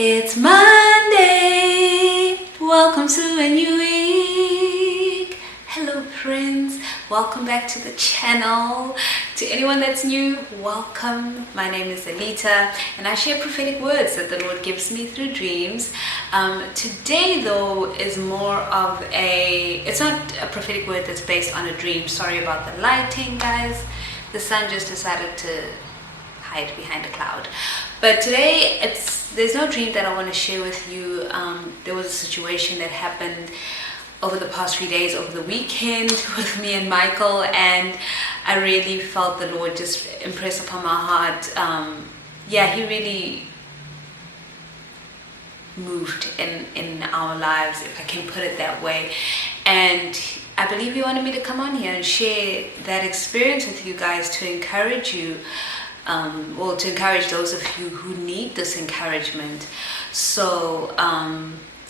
It's Monday. Welcome to a new week. Hello friends, welcome back to the channel. To anyone that's new, welcome. My name is Alita and I share prophetic words that the Lord gives me through dreams. Today though is more of it's not a prophetic word that's based on a dream. Sorry about the lighting, guys. The sun just decided to hide behind a cloud. But today there's no dream that I want to share with you. There was a situation that happened over the past few days, over the weekend with me and Michael, and I really felt the Lord just impress upon my heart. He really moved in our lives, if I can put it that way. And I believe He wanted me to come on here and share that experience with you guys to encourage you. To encourage those of you who need this encouragement. So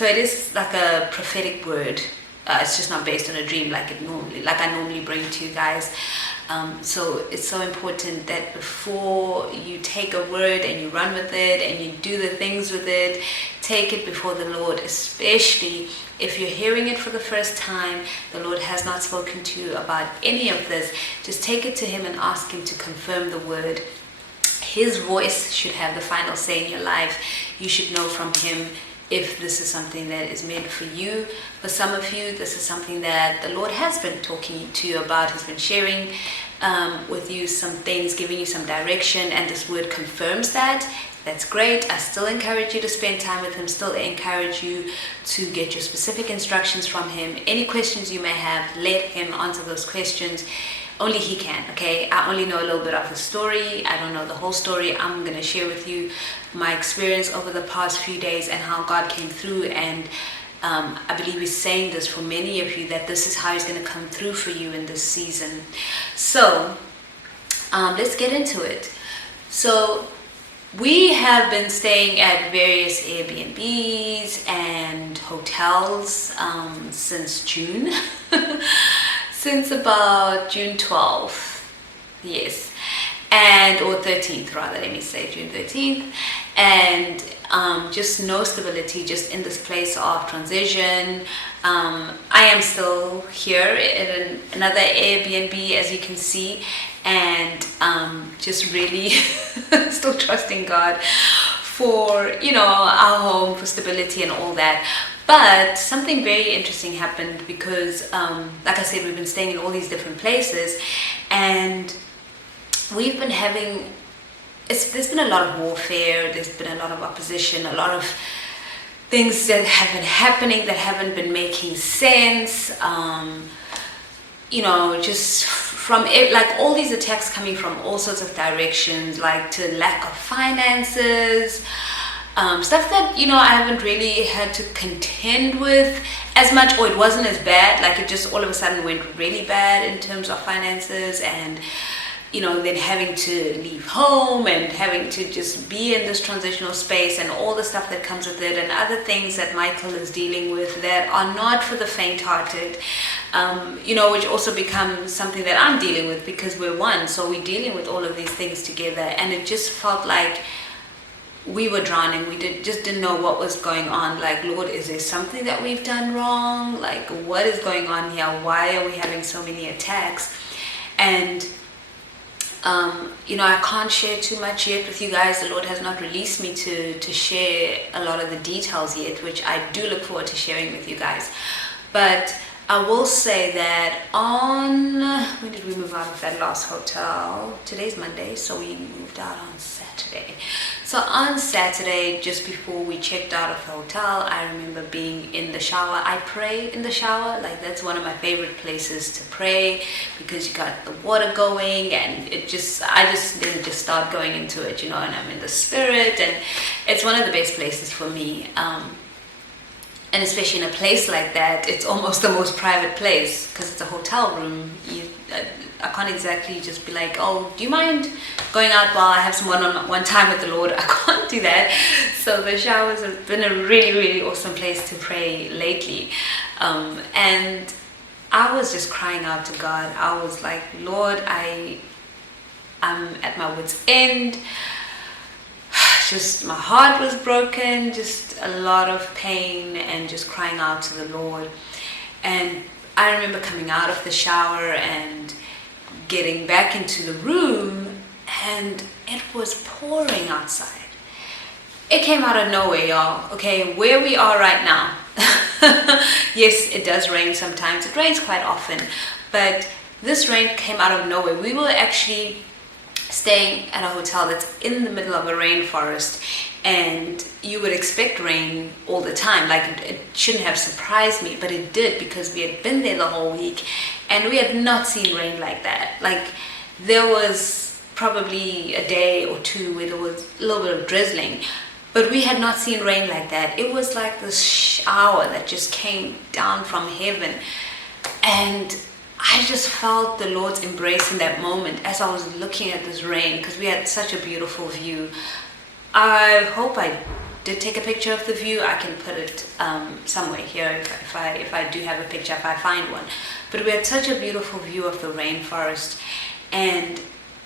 it is like a prophetic word. It's just not based on a dream like I normally bring to you guys. So it's so important that before you take a word and you run with it and you do the things with it, take it before the Lord, especially if you're hearing it for the first time, the Lord has not spoken to you about any of this. Just take it to Him and ask Him to confirm the word. His voice should have the final say in your life. You should know from Him if this is something that is meant for you. For some of you, this is something that the Lord has been talking to you about. He's been sharing with you some things, giving you some direction, and this word confirms that. That's great. I still encourage you to spend time with Him, still encourage you to get your specific instructions from Him. Any questions you may have, let Him answer those questions. Only He can, okay? I only know a little bit of the story. I don't know the whole story. I'm going to share with you my experience over the past few days and how God came through. And I believe He's saying this for many of you, that this is how He's going to come through for you in this season. So let's get into it. So we have been staying at various Airbnbs and hotels since June. Since about June 12th, yes, or 13th rather, let me say June 13th, and just no stability, just in this place of transition. I am still here in another Airbnb, as you can see, and just really still trusting God for, our home, for stability and all that. But something very interesting happened because, like I said, we've been staying in all these different places, and we've been having, there's been a lot of warfare, there's been a lot of opposition, a lot of things that have been happening that haven't been making sense, just from it, like all these attacks coming from all sorts of directions, like to lack of finances, stuff that I haven't really had to contend with as much, or it wasn't as bad. Like it just all of a sudden went really bad in terms of finances, and then having to leave home and having to just be in this transitional space and all the stuff that comes with it, and other things that Michael is dealing with that are not for the faint-hearted, which also becomes something that I'm dealing with because we're one, so we're dealing with all of these things together. And it just felt like we were drowning. We just didn't know what was going on. Like, Lord, is there something that we've done wrong? Like, what is going on here? Why are we having so many attacks? And I can't share too much yet with you guys. The Lord has not released me to share a lot of the details yet, which I do look forward to sharing with you guys. But I will say that when did we move out of that last hotel? Today's Monday, so we moved out on Saturday. So on Saturday, just before we checked out of the hotel, I remember being in the shower. I pray in the shower. Like, that's one of my favorite places to pray because you got the water going, and I just then just start going into it, and I'm in the spirit, and it's one of the best places for me. And especially in a place like that, it's almost the most private place because it's a hotel room. I can't exactly just be like, oh, do you mind going out while I have some one-on-one time with the Lord? I can't do that. So the showers have been a really, really awesome place to pray lately. And I was just crying out to God. I was like, Lord, I'm at my wit's end. my heart was broken, just a lot of pain, and just crying out to the Lord. And I remember coming out of the shower and getting back into the room, and it was pouring outside. It came out of nowhere, y'all. Okay, where we are right now. Yes, it does rain sometimes. It rains quite often, but this rain came out of nowhere. We were actually staying at a hotel that's in the middle of a rainforest, and you would expect rain all the time. Like, it shouldn't have surprised me, but it did, because we had been there the whole week and we had not seen rain like that. Like, there was probably a day or two where there was a little bit of drizzling, but we had not seen rain like that. It was like this shower that just came down from heaven, and I just felt the Lord's embrace in that moment as I was looking at this rain, because we had such a beautiful view. I hope I did take a picture of the view. I can put it somewhere here if I do have a picture, if I find one. But we had such a beautiful view of the rainforest, and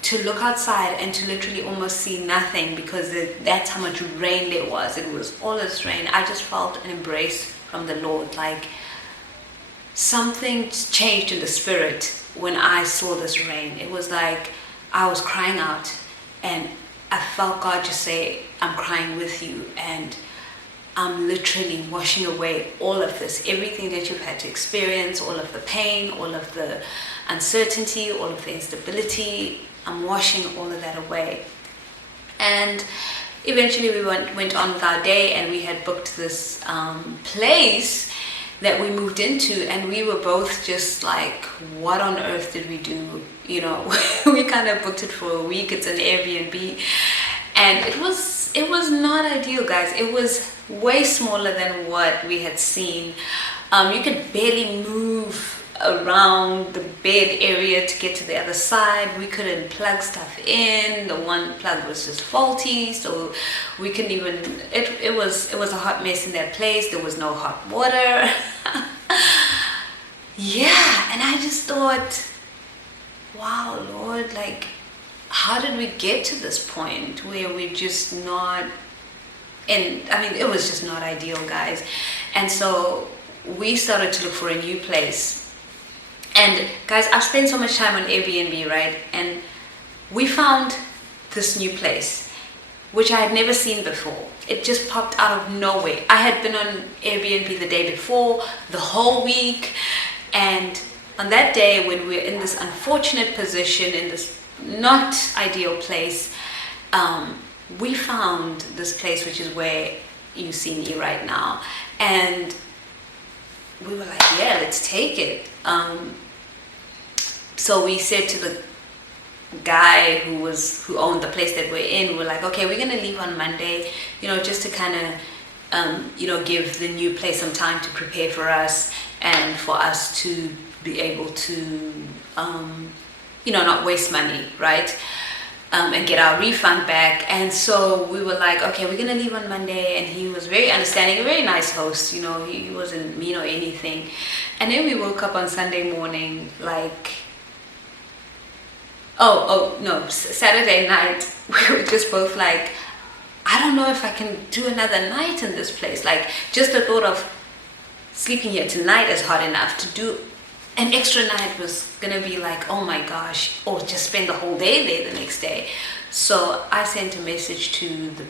to look outside and to literally almost see nothing, because that's how much rain there was. It was all this rain. I just felt an embrace from the Lord. Like, something changed in the spirit when I saw this rain. It was like I was crying out, and I felt God just say, I'm crying with you, and I'm literally washing away all of this, everything that you've had to experience, all of the pain, all of the uncertainty, all of the instability. I'm washing all of that away. And eventually we went on with our day, and we had booked this place that we moved into, and we were both just like, what on earth did we do? You know, we kind of booked it for a week. It's an Airbnb, and it was not ideal, guys. It was way smaller than what we had seen. You could barely move around the bed area to get to the other side. We couldn't plug stuff in. The one plug was just faulty, so we couldn't even, it was a hot mess in that place. There was no hot water. Yeah, and I just thought, wow, Lord, like, how did we get to this point where we're just not, and I mean, it was just not ideal, guys. And so we started to look for a new place. And guys, I've spent so much time on Airbnb, right? And we found this new place, which I had never seen before. It just popped out of nowhere. I had been on Airbnb the day before, the whole week. And on that day, when we're in this unfortunate position, in this not ideal place, we found this place, which is where you see me right now. And we were like, yeah, let's take it. So we said to the guy who owned the place that we're in, we're like, okay, we're gonna leave on Monday, just to kind of give the new place some time to prepare for us, and for us to be able to not waste money, right? And get our refund back. And so we were like, okay, we're gonna leave on Monday. And he was very understanding, a very nice host, he wasn't mean or anything. And then we woke up on Sunday morning, like, Saturday night, we were just both like, I don't know if I can do another night in this place. Like, just the thought of sleeping here tonight is hard enough. To do an extra night was gonna be like, oh my gosh, or just spend the whole day there the next day. So I sent a message to the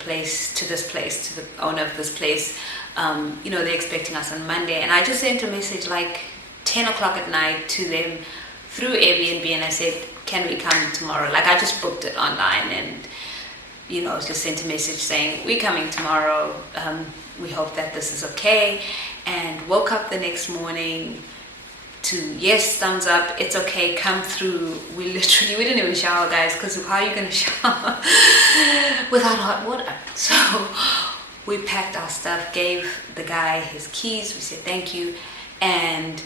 owner of this place. They're expecting us on Monday, and I just sent a message like 10 o'clock at night to them through Airbnb, and I said, can we come tomorrow? Like, I just booked it online, and just sent a message saying, we're coming tomorrow. We hope that this is okay. And woke up the next morning to, yes, thumbs up, it's okay, come through. We didn't even shower, guys, because how are you gonna shower without hot water? So we packed our stuff, gave the guy his keys, we said thank you, and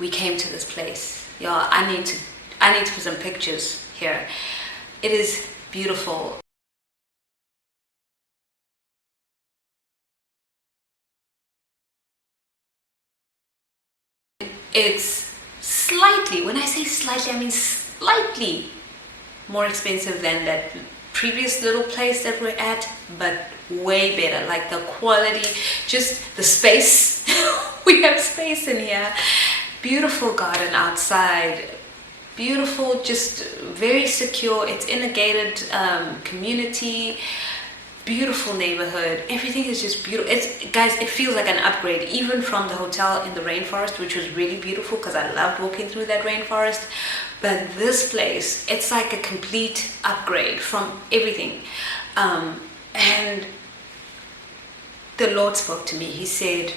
we came to this place. Y'all, I need to put some pictures here. It is beautiful. It's slightly, when I say slightly, I mean slightly more expensive than that previous little place that we're at, but way better. Like the quality, just the space. We have space in here. Beautiful garden outside. Beautiful, just very secure. It's in a gated community. Beautiful neighborhood. Everything is just beautiful. Guys, it feels like an upgrade, even from the hotel in the rainforest, which was really beautiful because I loved walking through that rainforest. But this place, it's like a complete upgrade from everything. And the Lord spoke to me. He said,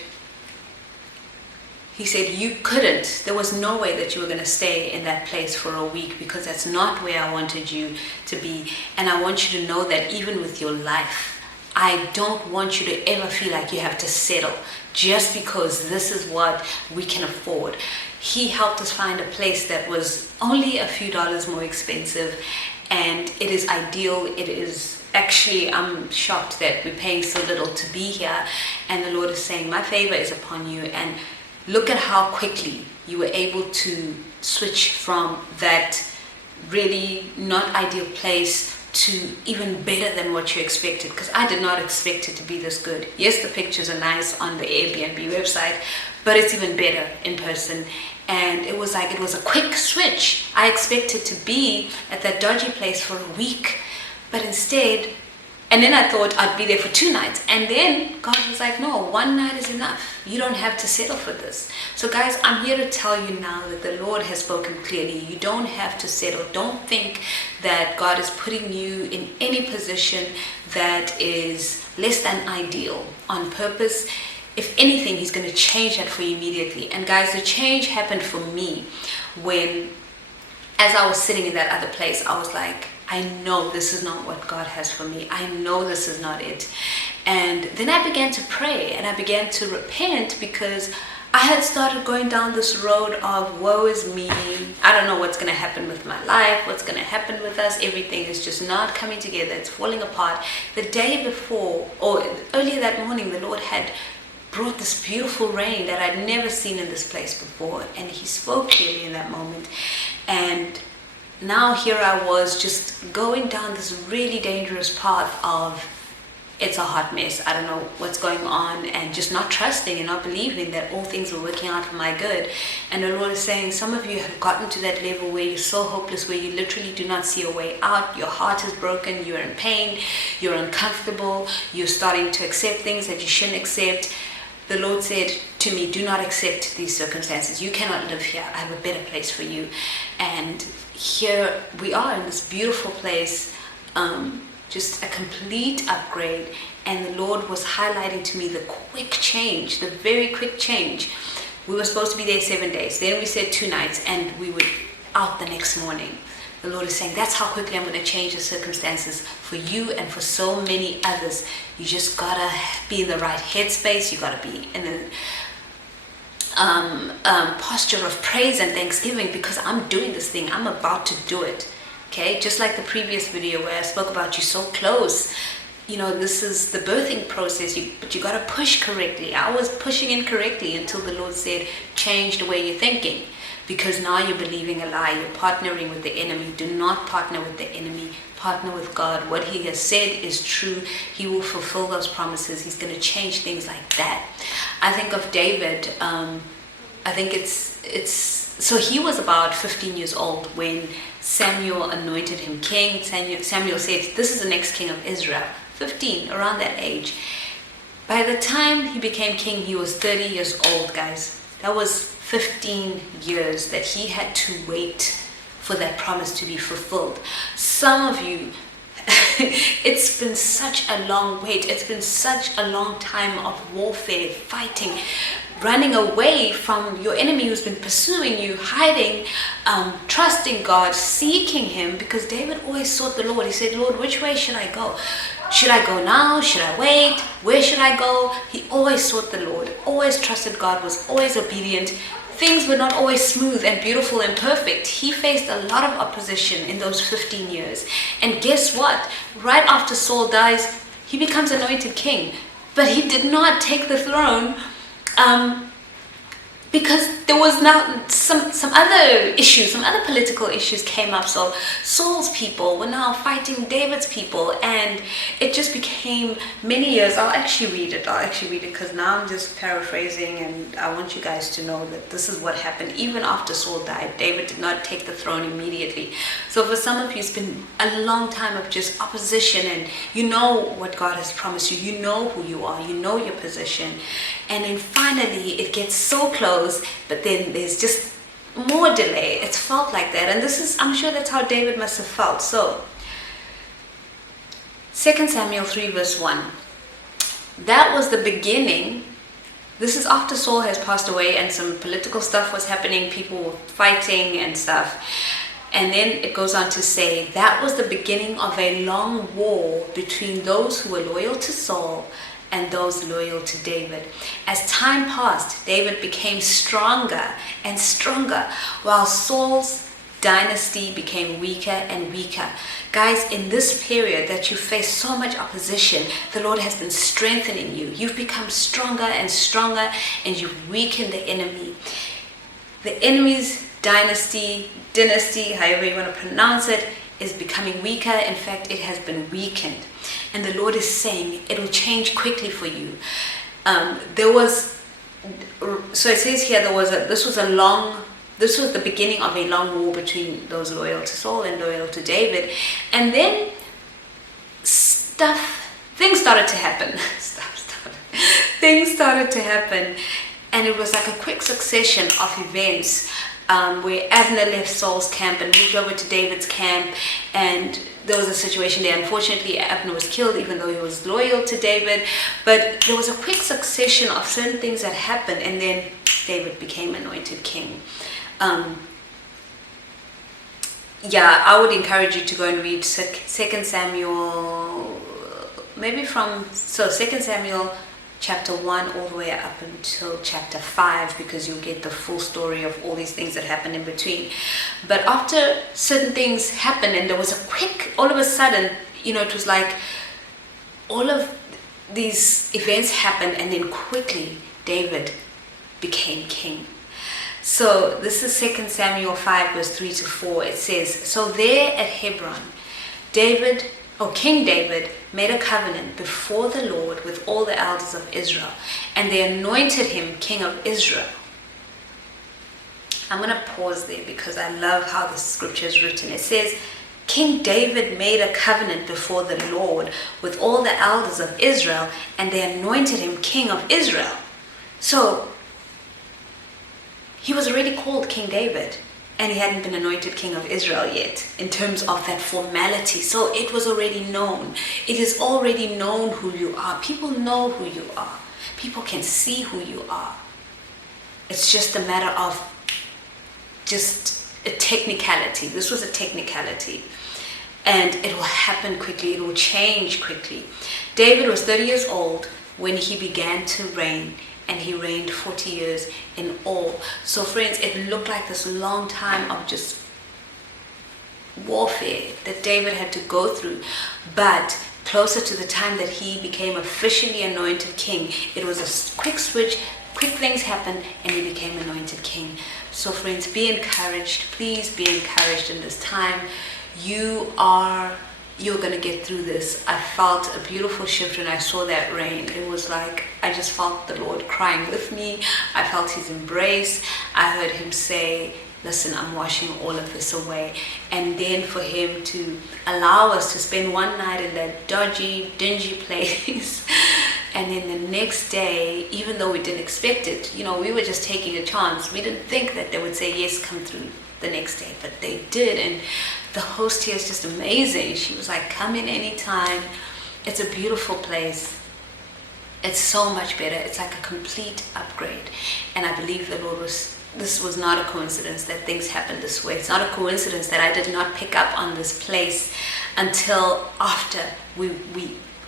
you couldn't, there was no way that you were going to stay in that place for a week, because that's not where I wanted you to be. And I want you to know that even with your life, I don't want you to ever feel like you have to settle just because this is what we can afford. He helped us find a place that was only a few dollars more expensive, and it is ideal. It is actually, I'm shocked that we're paying so little to be here. And the Lord is saying, my favor is upon you. And look at how quickly you were able to switch from that really not ideal place to even better than what you expected, because I did not expect it to be this good. Yes, the pictures are nice on the Airbnb website, but it's even better in person. And it was like, it was a quick switch. I expected to be at that dodgy place for a week, but instead, and then I thought I'd be there for 2 nights. And then God was like, no, 1 night is enough. You don't have to settle for this. So guys, I'm here to tell you now that the Lord has spoken clearly. You don't have to settle. Don't think that God is putting you in any position that is less than ideal on purpose. If anything, He's going to change that for you immediately. And guys, the change happened for me when, as I was sitting in that other place, I was like, I know this is not what God has for me. I know this is not it. And then I began to pray and I began to repent, because I had started going down this road of woe is me. I don't know what's going to happen with my life, what's going to happen with us. Everything is just not coming together. It's falling apart. The day before, or earlier that morning, the Lord had brought this beautiful rain that I'd never seen in this place before. And He spoke clearly in that moment. And now here I was just going down this really dangerous path of, it's a hot mess, I don't know what's going on, and just not trusting and not believing that all things were working out for my good. And the Lord is saying, some of you have gotten to that level where you're so hopeless, where you literally do not see a way out. Your heart is broken, you're in pain, you're uncomfortable, you're starting to accept things that you shouldn't accept. The Lord said to me, do not accept these circumstances. You cannot live here. I have a better place for you. And here we are in this beautiful place, just a complete upgrade. And the Lord was highlighting to me the quick change, the very quick change. We were supposed to be there 7 days. Then we said 2 nights, and we were out the next morning. The Lord is saying, that's how quickly I'm going to change the circumstances for you and for so many others. You just gotta be in the right headspace. You gotta be in a posture of praise and thanksgiving, because I'm doing this thing. I'm about to do it. Okay, just like the previous video where I spoke about you so close. You know, this is the birthing process, but you got to push correctly. I was pushing incorrectly until the Lord said, change the way you're thinking, because now you're believing a lie. You're partnering with the enemy. Do not partner with the enemy. Partner with God. What He has said is true. He will fulfill those promises. He's going to change things like that. I think of David. I think so he was about 15 years old when Samuel anointed him king. Samuel said, this is the next king of Israel. 15, around that age. By the time he became king, he was 30 years old, guys. That was 15 years that he had to wait for that promise to be fulfilled. Some of you, it's been such a long wait. It's been such a long time of warfare, fighting, running away from your enemy who's been pursuing you, hiding, trusting God, seeking Him, because David always sought the Lord. He said, Lord, which way should I go? Should I go now? Should I wait? Where should I go? He always sought the Lord, always trusted God, was always obedient. Things were not always smooth and beautiful and perfect. He faced a lot of opposition in those 15 years. And guess what? Right after Saul dies, he becomes anointed king. But he did not take the throne because there was now some other issues, some other political issues came up. So Saul's people were now fighting David's people, and it just became many years. I'll actually read it because now I'm just paraphrasing, and I want you guys to know that this is what happened. Even after Saul died, David did not take the throne immediately. So for some of you, it's been a long time of just opposition, and you know what God has promised you, you know who you are, you know your position, and then finally it gets so close, but then there's just more delay. It's felt like that, and this is, I'm sure that's how David must have felt. So 2 Samuel 3 verse 1, that was the beginning. This is after Saul has passed away and some political stuff was happening, people were fighting and stuff. And then it goes on to say, that was the beginning of a long war between those who were loyal to Saul and those loyal to David. As time passed, David became stronger and stronger, while Saul's dynasty became weaker and weaker. Guys, in this period that you face so much opposition, the Lord has been strengthening you. You've become stronger and stronger, and you've weakened the enemy. The enemy's dynasty, however you want to pronounce it, is becoming weaker. In fact, it has been weakened. And the Lord is saying it will change quickly for you. So it says here, this was the beginning of a long war between those loyal to Saul and loyal to David. And then things started to happen. Things started to happen. And it was like a quick succession of events where Abner left Saul's camp and moved over to David's camp. And there was a situation there. Unfortunately, Abner was killed even though he was loyal to David. But there was a quick succession of certain things that happened. And then David became anointed king. I would encourage you to go and read 2 Samuel, maybe from 2 Samuel chapter 1 all the way up until chapter 5, because you'll get the full story of all these things that happened in between. But after certain things happened, and there was a quick, all of a sudden, it was like all of these events happened, and then quickly David became king. So this is 2 Samuel 5 verse 3 to 4. It says, so there at Hebron, King David made a covenant before the Lord with all the elders of Israel, and they anointed him king of Israel. I'm going to pause there because I love how the scripture is written. It says, King David made a covenant before the Lord with all the elders of Israel, and they anointed him king of Israel. So he was already called King David, and he hadn't been anointed king of Israel yet in terms of that formality. So it was already known. It is already known who you are. People know who you are. People can see who you are. It's just a matter of just a technicality. This was a technicality. And it will happen quickly. It will change quickly. David was 30 years old when he began to reign, and he reigned 40 years in all. So friends, it looked like this long time of just warfare that David had to go through. But closer to the time that he became officially anointed king, it was a quick switch, quick things happened, and he became anointed king. So friends, be encouraged. Please be encouraged in this time. You're going to get through this. I felt a beautiful shift when I saw that rain. It was like I just felt the Lord crying with me. I felt his embrace. I heard him say, listen, I'm washing all of this away. And then for him to allow us to spend one night in that dodgy, dingy place. And then the next day, even though we didn't expect it, we were just taking a chance. We didn't think that they would say, yes, come through the next day. But they did. And the host here is just amazing. She was like, come in anytime. It's a beautiful place. It's so much better. It's like a complete upgrade. And I believe the Lord this was not a coincidence that things happened this way. It's not a coincidence that I did not pick up on this place until after we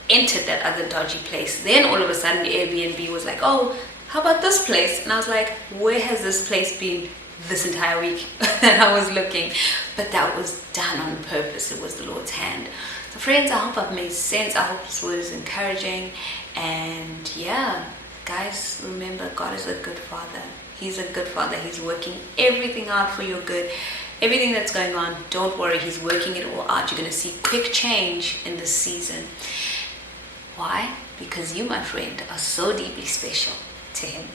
entered that other dodgy place. Then all of a sudden the Airbnb was like, oh, how about this place? And I was like, where has this place been this entire week that I was looking? But that was done on purpose. It was the Lord's hand. So friends, I hope I've made sense. I hope this word is encouraging. And Guys, remember, God is a good father. He's a good father. He's working everything out for your good. Everything that's going on, don't worry. He's working it all out. You're going to see quick change in this season. Why? Because you, my friend, are so deeply special to him.